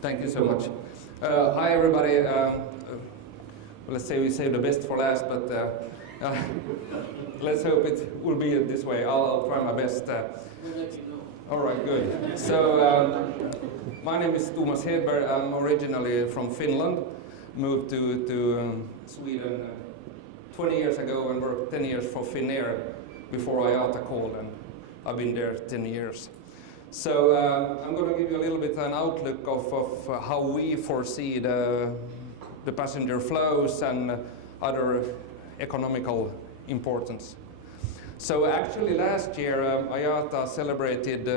Thank you so much. Hi everybody. Let's say we save the best for last, but let's hope it will be this way. I'll try my best. We'll let you know. All right, good. So my name is Hedberg. I'm originally from Finland. Moved to Sweden 20 years ago and worked 10 years for Finnair before IATA called, and I've been there 10 years. So I'm going to give you a little bit an outlook of how we foresee the passenger flows and other economical importance. So actually last year IATA celebrated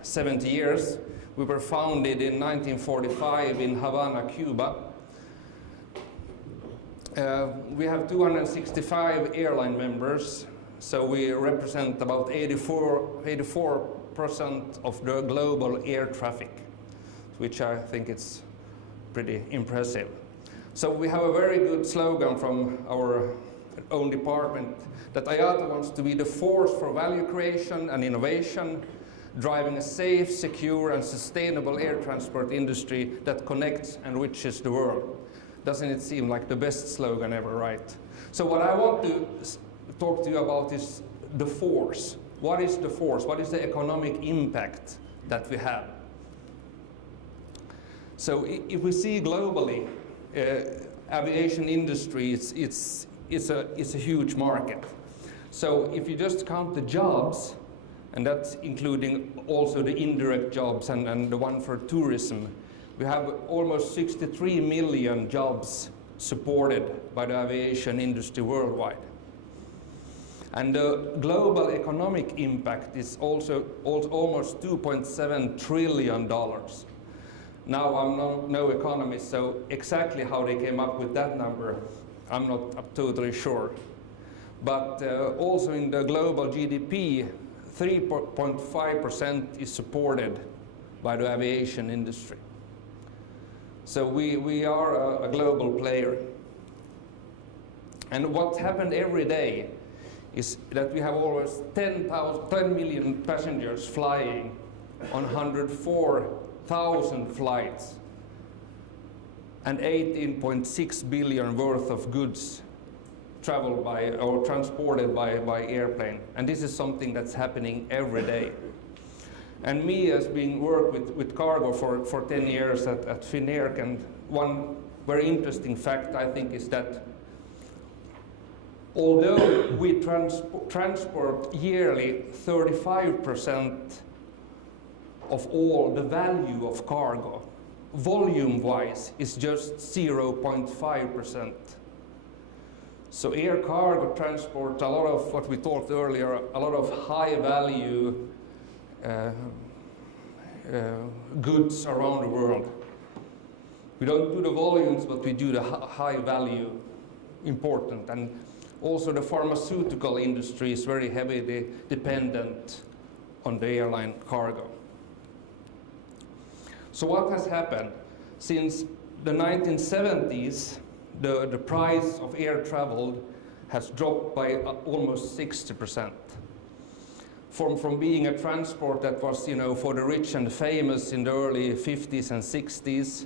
70 years. We were founded in 1945 in Havana, Cuba. We have 265 airline members, so we represent about 84% of the global air traffic, which I think is pretty impressive. So we have a very good slogan from our own department that IATA wants to be the force for value creation and innovation, driving a safe, secure and sustainable air transport industry that connects and enriches the world. Doesn't it seem like the best slogan ever, right? So what I want to talk to you about is the force. What is the force? What is the economic impact that we have? So if we see globally, aviation industry, it's a huge market. So if you just count the jobs, and that's including also the indirect jobs and the one for tourism, we have almost 63 million jobs supported by the aviation industry worldwide. And the global economic impact is also almost $2.7 trillion. Now, I'm no economist, so exactly how they came up with that number, I'm not totally sure. But also in the global GDP, 3.5% is supported by the aviation industry. So we are a global player. And what happened every day is that we have almost 10 million passengers flying on 104,000 flights and 18.6 billion worth of goods traveled by or transported by airplane. And this is something that's happening every day. And me, as being worked with cargo for 10 years at Finnair, and one very interesting fact I think is that although we transport yearly 35% of all the value of cargo, volume-wise is just 0.5%. So air cargo transports a lot of what we talked earlier, a lot of high-value goods around the world. We don't do the volumes, but we do the high-value important. And also the pharmaceutical industry is very heavily dependent on the airline cargo. So what has happened? Since the 1970s, the price of air travel has dropped by almost 60%. From being a transport that was, for the rich and famous in the early 50s and 60s,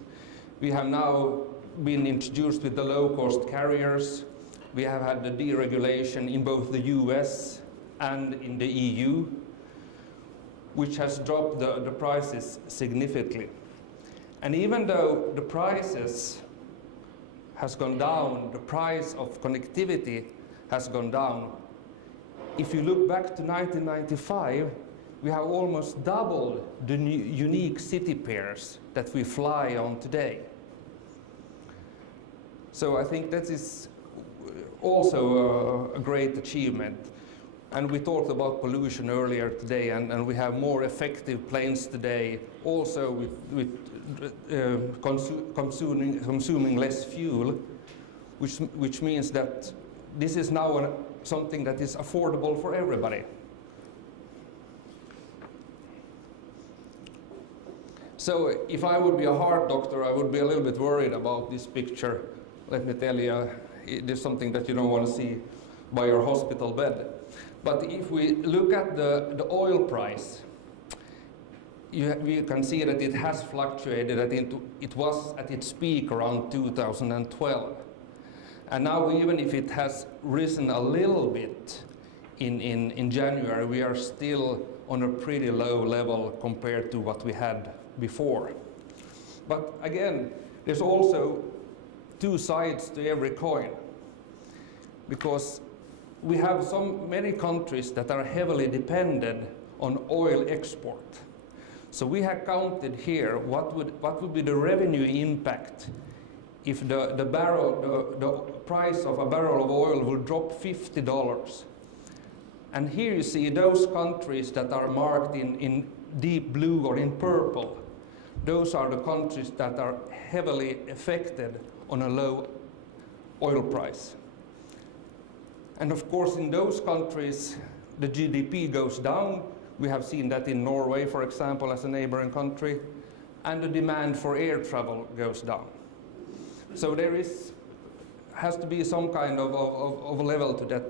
we have now been introduced with the low-cost carriers. We have had the deregulation in both the US and in the EU, which has dropped the prices significantly. And even though the prices has gone down, the price of connectivity has gone down. If you look back to 1995, we have almost doubled the unique city pairs that we fly on today. So I think that is also a great achievement. And we talked about pollution earlier today, and we have more effective planes today, also with consuming less fuel, which means that this is now something that is affordable for everybody. So if I would be a heart doctor, I would be a little bit worried about this picture. Let me tell you, it is something that you don't want to see by your hospital bed. But if we look at the oil price, we can see that it has fluctuated. It was at its peak around 2012. And now, even if it has risen a little bit in January, we are still on a pretty low level compared to what we had before. But again, there's also two sides to every coin, because we have many countries that are heavily dependent on oil export. So we have counted here what would be the revenue impact if the price of a barrel of oil will drop $50. And here you see those countries that are marked in deep blue or in purple. Those are the countries that are heavily affected on a low oil price. And of course, in those countries, the GDP goes down. We have seen that in Norway, for example, as a neighboring country, and the demand for air travel goes down. So there has to be some kind of level to that.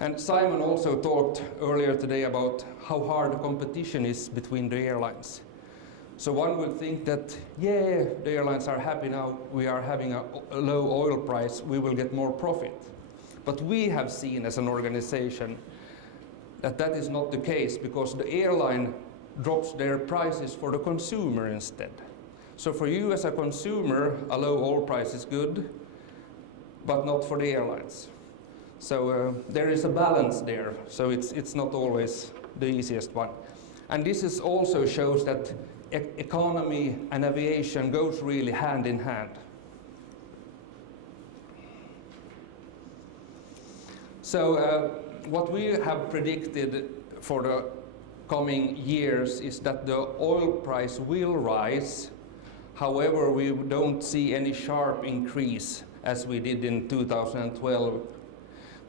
And Simon also talked earlier today about how hard the competition is between the airlines. So one would think that, yeah, the airlines are happy now, we are having a low oil price, we will get more profit. But we have seen as an organization that that is not the case, because the airline drops their prices for the consumer instead. So for you as a consumer, a low oil price is good, but not for the airlines. So there is a balance there, so it's not always the easiest one. And this also shows that economy and aviation goes really hand in hand. So what we have predicted for the coming years is that the oil price will rise. However, we don't see any sharp increase as we did in 2012,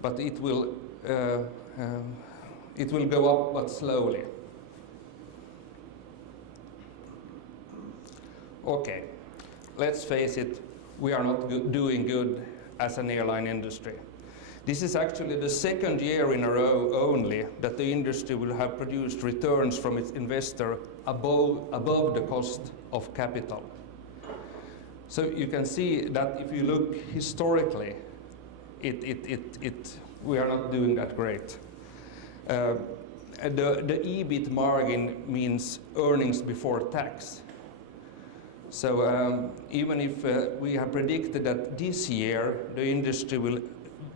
but it will go up, but slowly. Okay, let's face it, we are not doing good as an airline industry. This is actually the second year in a row only that the industry will have produced returns from its investor above the cost of capital. So you can see that if you look historically, we are not doing that great. The EBIT margin means earnings before tax. So even if we have predicted that this year the industry will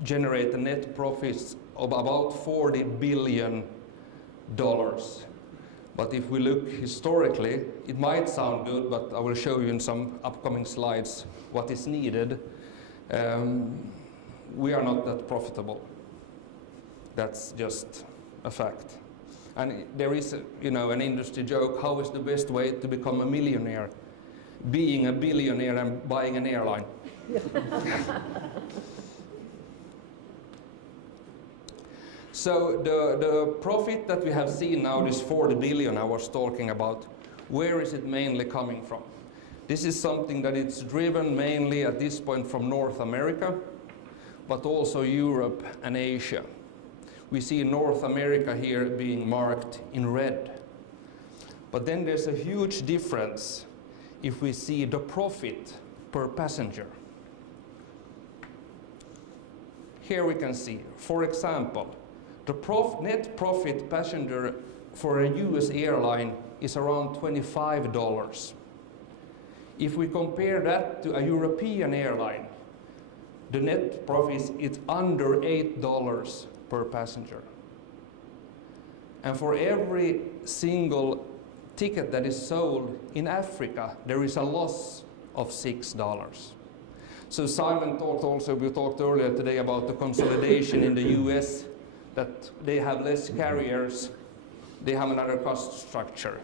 generate a net profits of about $40 billion. But if we look historically, it might sound good, but I will show you in some upcoming slides what is needed. We are not that profitable. That's just a fact. And there is, an industry joke, how is the best way to become a millionaire? Being a billionaire and buying an airline. So the profit that we have seen now, this 40 billion I was talking about, where is it mainly coming from? This is something that it's driven mainly at this point from North America, but also Europe and Asia. We see North America here being marked in red. But then there's a huge difference if we see the profit per passenger. Here we can see, for example, the net profit passenger for a US airline is around $25. If we compare that to a European airline, the net profit is under $8 per passenger. And for every single ticket that is sold in Africa, there is a loss of $6. So Simon we talked earlier today about the consolidation in the US, that they have less carriers, they have another cost structure.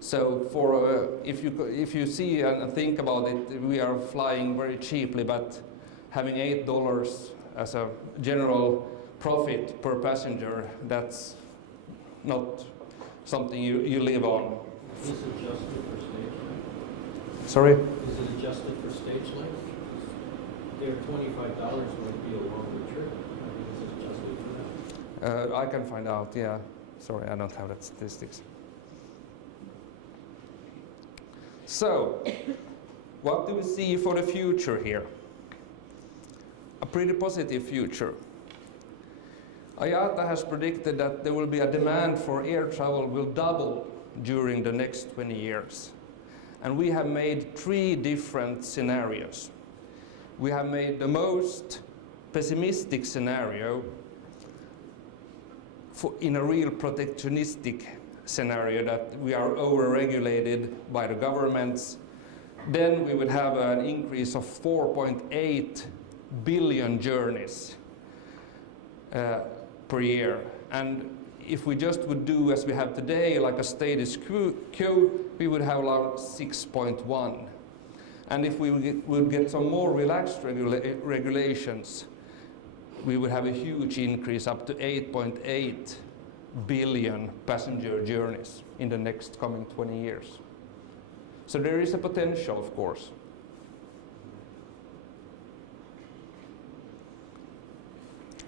So for if you see and think about it, we are flying very cheaply, but having $8 as a general profit per passenger, that's not something you live on. Is it adjusted for stage length? Sorry? Is it adjusted for stage length? There, $25 might be a longer trip. I mean, is it adjusted for that? I can find out, yeah. Sorry, I don't have that statistics. So, what do we see for the future here? A pretty positive future. IATA has predicted that there will be a demand for air travel will double during the next 20 years. And we have made 3 different scenarios. We have made the most pessimistic scenario in a real protectionistic scenario, that we are over-regulated by the governments. Then we would have an increase of 4.8 billion journeys per year. And if we just would do as we have today, like a status quo, we would have around 6.1. And if we would get some more relaxed regulations, we would have a huge increase up to 8.8 billion passenger journeys in the next coming 20 years. So there is a potential, of course.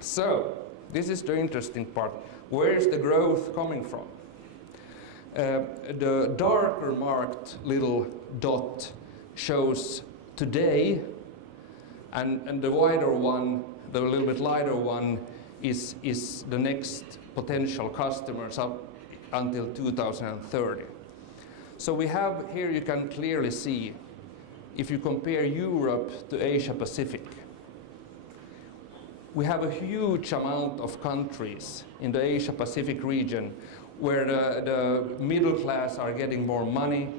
So, this is the interesting part. Where is the growth coming from? The darker marked little dot shows today, and the wider one, the little bit lighter one, is the next potential customers up until 2030. So we have here, you can clearly see, if you compare Europe to Asia Pacific, we have a huge amount of countries in the Asia Pacific region where the middle class are getting more money,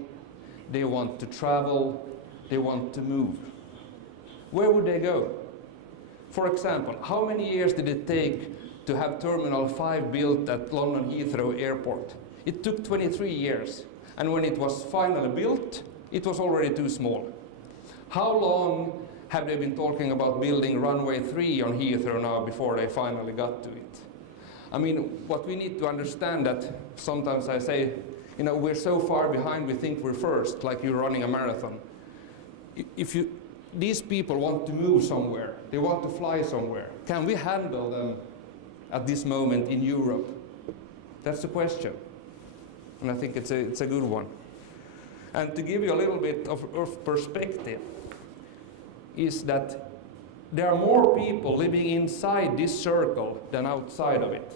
they want to travel, they want to move. Where would they go? For example, how many years did it take to have Terminal 5 built at London Heathrow Airport? It took 23 years. And when it was finally built, it was already too small. How long have they been talking about building runway 3 on Heathrow now before they finally got to it? I mean, what we need to understand that sometimes I say, you know, we're so far behind we think we're first, like you're running a marathon. These people want to move somewhere, they want to fly somewhere. Can we handle them at this moment in Europe? That's the question. And I think it's a good one. And to give you a little bit of perspective, is that there are more people living inside this circle than outside of it.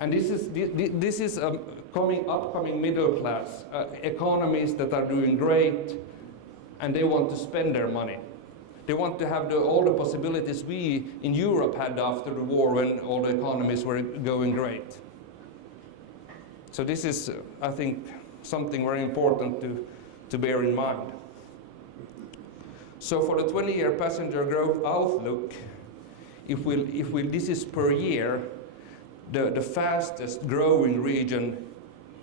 And this is upcoming middle class, economies that are doing great, and they want to spend their money. They want to have all the possibilities we in Europe had after the war when all the economies were going great. So this is, I think, something very important to bear in mind. So for the 20-year passenger growth outlook, this is per year, the fastest growing region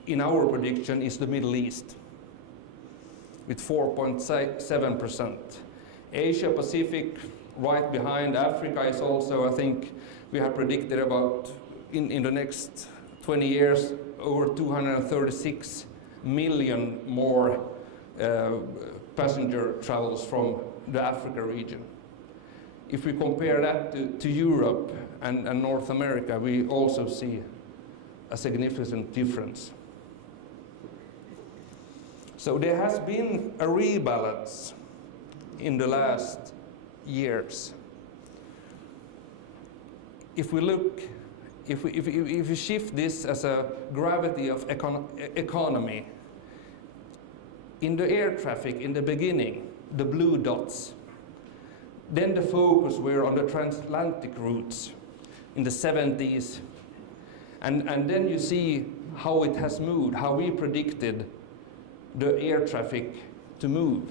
in our prediction is the Middle East, with 4.7%. Asia Pacific, right behind. Africa is also, I think, we have predicted about, in the next 20 years, over 236 million more passenger travels from the Africa region. If we compare that to Europe and North America, we also see a significant difference. So there has been a rebalance in the last years. If we look, if we shift this as a gravity of economy, in the air traffic in the beginning, the blue dots, then the focus were on the transatlantic routes in the 70s. And then you see how it has moved, how we predicted the air traffic to move.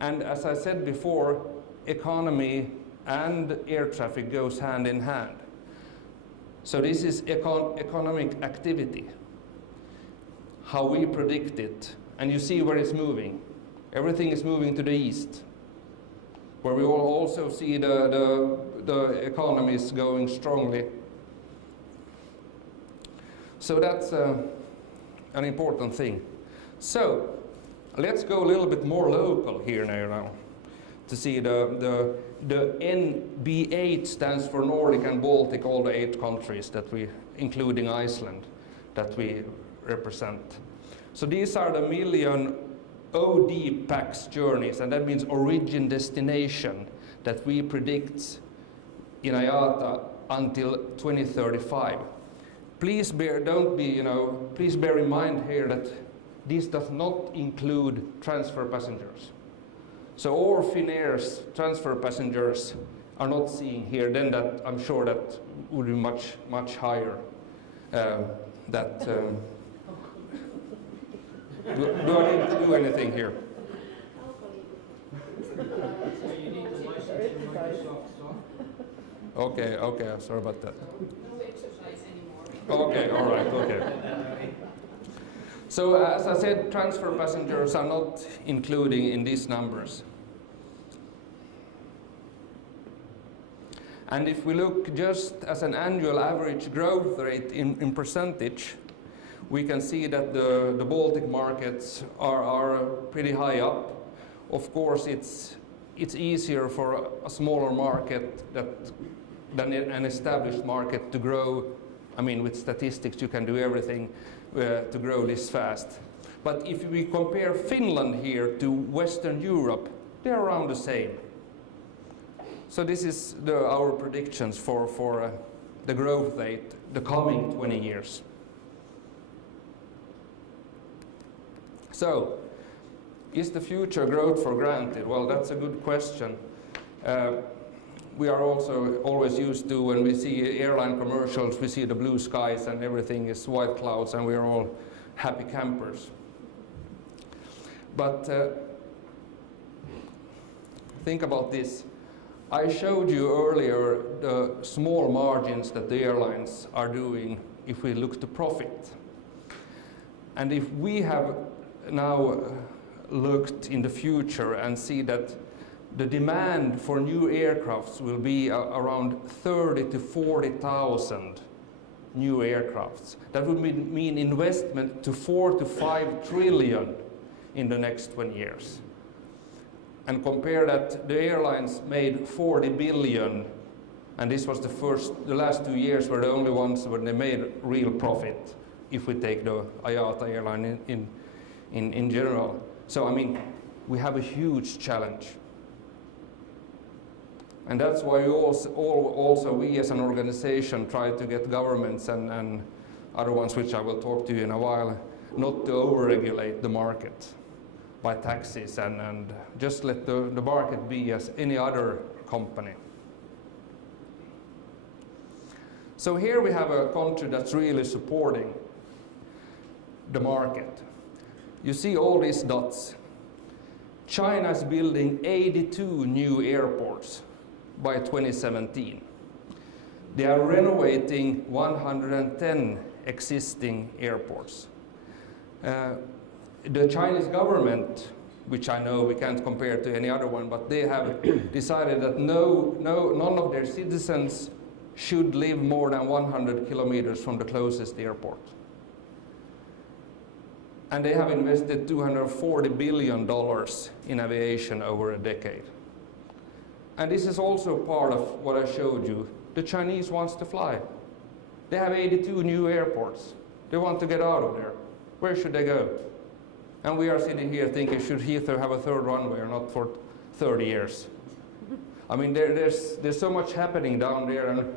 And as I said before, economy and air traffic goes hand in hand. So this is economic activity, how we predict it. And you see where it's moving. Everything is moving to the east, where we will also see the economies going strongly. So that's an important thing. So let's go a little bit more local here now to see the NB8 stands for Nordic and Baltic, all the 8 countries that we, including Iceland, that we represent. So these are the million OD PAX journeys, and that means origin destination, that we predict in IATA until 2035. Please bear in mind here that this does not include transfer passengers. So all Finnair's transfer passengers are not seen here. Then that, I'm sure that would be much, much higher. Do I need to do anything here? Okay, sorry about that. No exercise anymore. Okay, all right, okay. So as I said, transfer passengers are not including in these numbers. And if we look just as an annual average growth rate in percentage, we can see that the Baltic markets are pretty high up. Of course, it's easier for a smaller market than an established market to grow. I mean, with statistics, you can do everything to grow this fast. But if we compare Finland here to Western Europe, they're around the same. So this is our predictions for the growth rate the coming 20 years. So, is the future growth for granted? Well, that's a good question. We are also always used to, when we see airline commercials, we see the blue skies and everything is white clouds and we are all happy campers. But think about this. I showed you earlier the small margins that the airlines are doing if we look to profit. And if we have now looked in the future and see that the demand for new aircrafts will be around 30 to 40,000 new aircrafts. That would mean investment to 4 to 5 trillion in the next 20 years. And compare that, the airlines made 40 billion, and this was the last 2 years were the only ones where they made real profit, if we take the IATA airline in general. So, I mean, we have a huge challenge. And that's why we as an organization try to get governments and other ones, which I will talk to you in a while, not to over-regulate the market by taxes and just let the market be as any other company. So here we have a country that's really supporting the market. You see all these dots. China's building 82 new airports by 2017. They are renovating 110 existing airports. The Chinese government, which I know we can't compare to any other one, but they have decided that none of their citizens should live more than 100 kilometers from the closest airport. And they have invested $240 billion in aviation over a decade. And this is also part of what I showed you. The Chinese wants to fly. They have 82 new airports. They want to get out of there. Where should they go? And we are sitting here thinking, should Heathrow have a third runway or not for 30 years? I mean, there's so much happening down there, and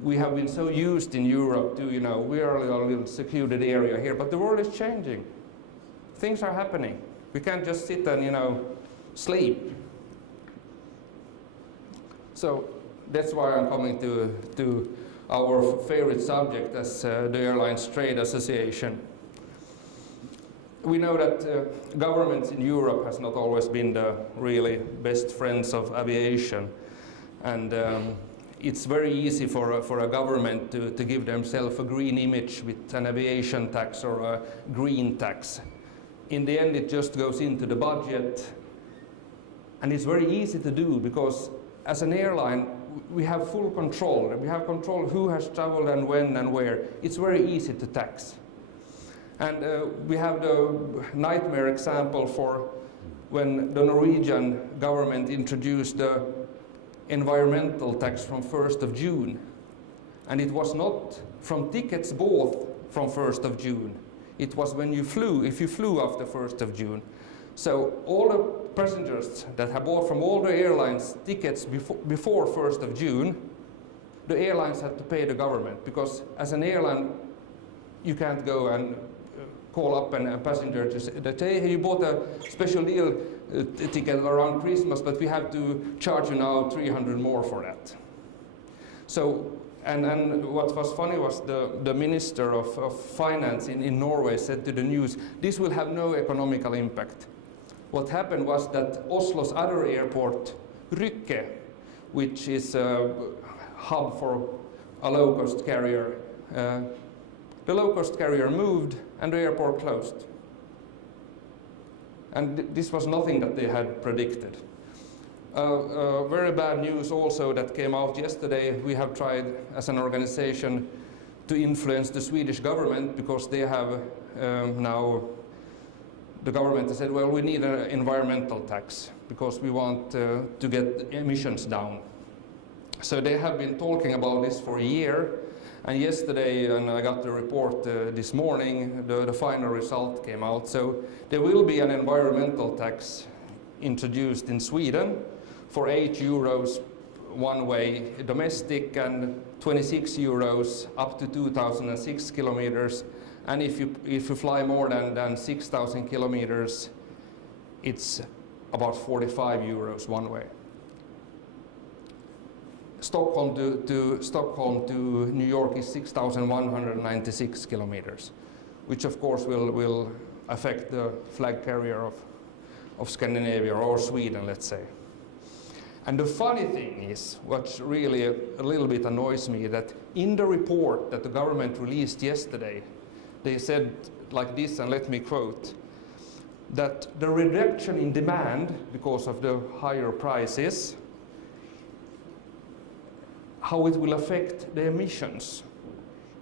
we have been so used in Europe to, we are a little secluded area here, but the world is changing. Things are happening. We can't just sit and, sleep. So that's why I'm coming to our favorite subject as the Airlines Trade Association. We know that governments in Europe has not always been the really best friends of aviation, and it's very easy for a government to give themselves a green image with an aviation tax or a green tax. In the end, it just goes into the budget, and it's very easy to do because as an airline, we have full control. We have control who has traveled and when and where. It's very easy to tax. And we have the nightmare example for when the Norwegian government introduced the environmental tax from 1st of June. And it was not from tickets bought from 1st of June. It was when you flew, if you flew after 1st of June. So all the passengers that have bought from all the airlines tickets before 1st of June, the airlines had to pay the government, because as an airline, you can't go and call up a passenger to say, hey, you bought a special deal ticket around Christmas, but we have to charge you now 300 more for that. So, and what was funny was the Minister of Finance in Norway said to the news, this will have no economical impact. What happened was that Oslo's other airport, Rykke, which is a hub for a low-cost carrier, the low-cost carrier moved and the airport closed. And this was nothing that they had predicted. Very bad news also that came out yesterday. We have tried as an organization to influence the Swedish government, because they have now, the government has said, well, we need an environmental tax because we want to get emissions down. So they have been talking about this for a year, and yesterday, and I got the report this morning, the final result came out. So there will be an environmental tax introduced in Sweden for 8 euros one way domestic, and 26 euros up to 2,006 kilometers. And if you fly more than 6,000 kilometers, it's about 45 euros one way. Stockholm to New York is 6,196 kilometers, which of course will affect the flag carrier of Scandinavia, or Sweden, let's say. And the funny thing is, what really a little bit annoys me, that in the report that the government released yesterday, they said like this, and let me quote, that the reduction in demand because of the higher prices, how it will affect the emissions.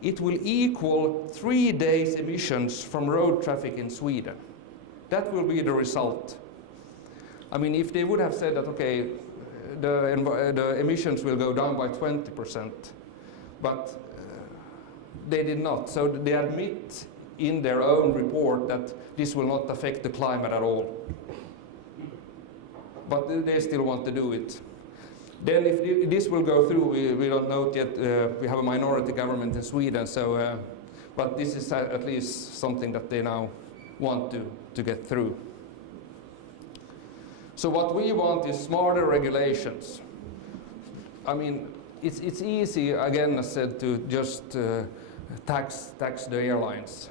It will equal 3 days emissions from road traffic in Sweden. That will be the result. I mean, if they would have said that, okay, the emissions will go down by 20%, but they did not. So they admit in their own report that this will not affect the climate at all. But they still want to do it. Then if this will go through, we don't know yet. We have a minority government in Sweden, so, but this is at least something that they now want to get through. So what we want is smarter regulations. I mean, it's easy, again, as said, to just tax the airlines.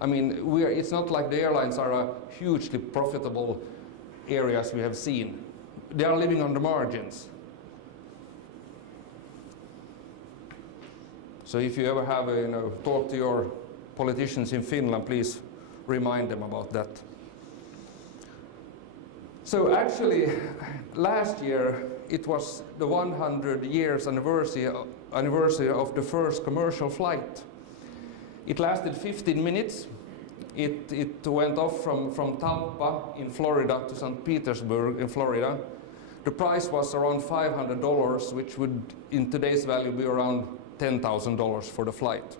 I mean, it's not like the airlines are a hugely profitable areas we have seen. They are living on the margins. So if you ever have talk to your politicians in Finland, please remind them about that. So actually, last year it was the 100 years anniversary of the first commercial flight. It lasted 15 minutes. It went off from Tampa in Florida to St. Petersburg in Florida. The price was around $500, which would in today's value be around $10,000 for the flight.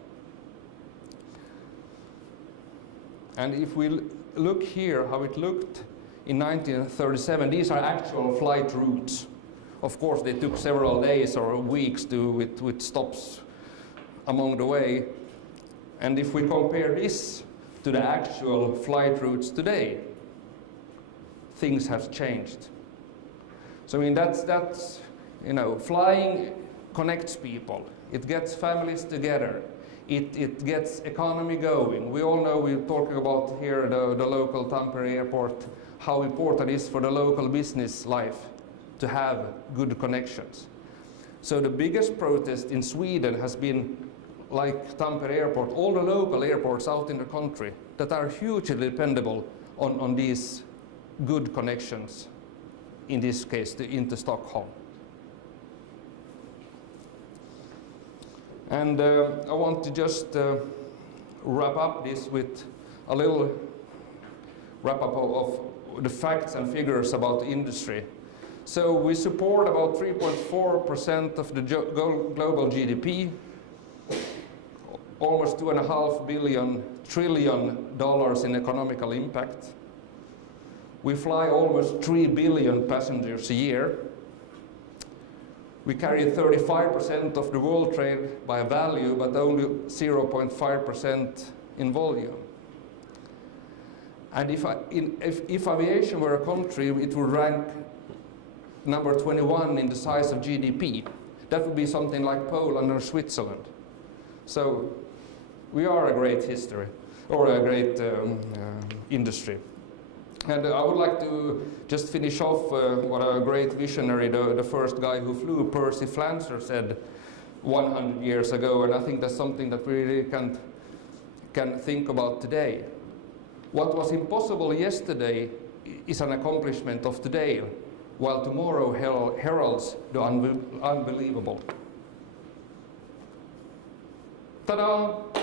And if we look here how it looked in 1937, these are actual flight routes. Of course, they took several days or weeks with stops along the way. And if we compare this to the actual flight routes today, things have changed. So I mean, that's flying connects people. It gets families together. It gets economy going. We all know, we're talking about here the local Tampere airport, how important it is for the local business life to have good connections. So the biggest protest in Sweden has been, like Tampere Airport, all the local airports out in the country that are hugely dependable on these good connections, in this case into Stockholm. And I want to just wrap up this with a little wrap up of the facts and figures about the industry. So we support about 3.4% of the global GDP. almost $2.5 trillion in economical impact. We fly almost 3 billion passengers a year. We carry 35% of the world trade by value, but only 0.5% in volume. And if aviation were a country, it would rank number 21 in the size of GDP. That would be something like Poland or Switzerland. So we are a great history, or a great industry. And I would like to just finish off what a great visionary, the first guy who flew, Percy Flanser, said 100 years ago, and I think that's something that we really can think about today. What was impossible yesterday is an accomplishment of today, while tomorrow heralds the unbelievable. Ta-da!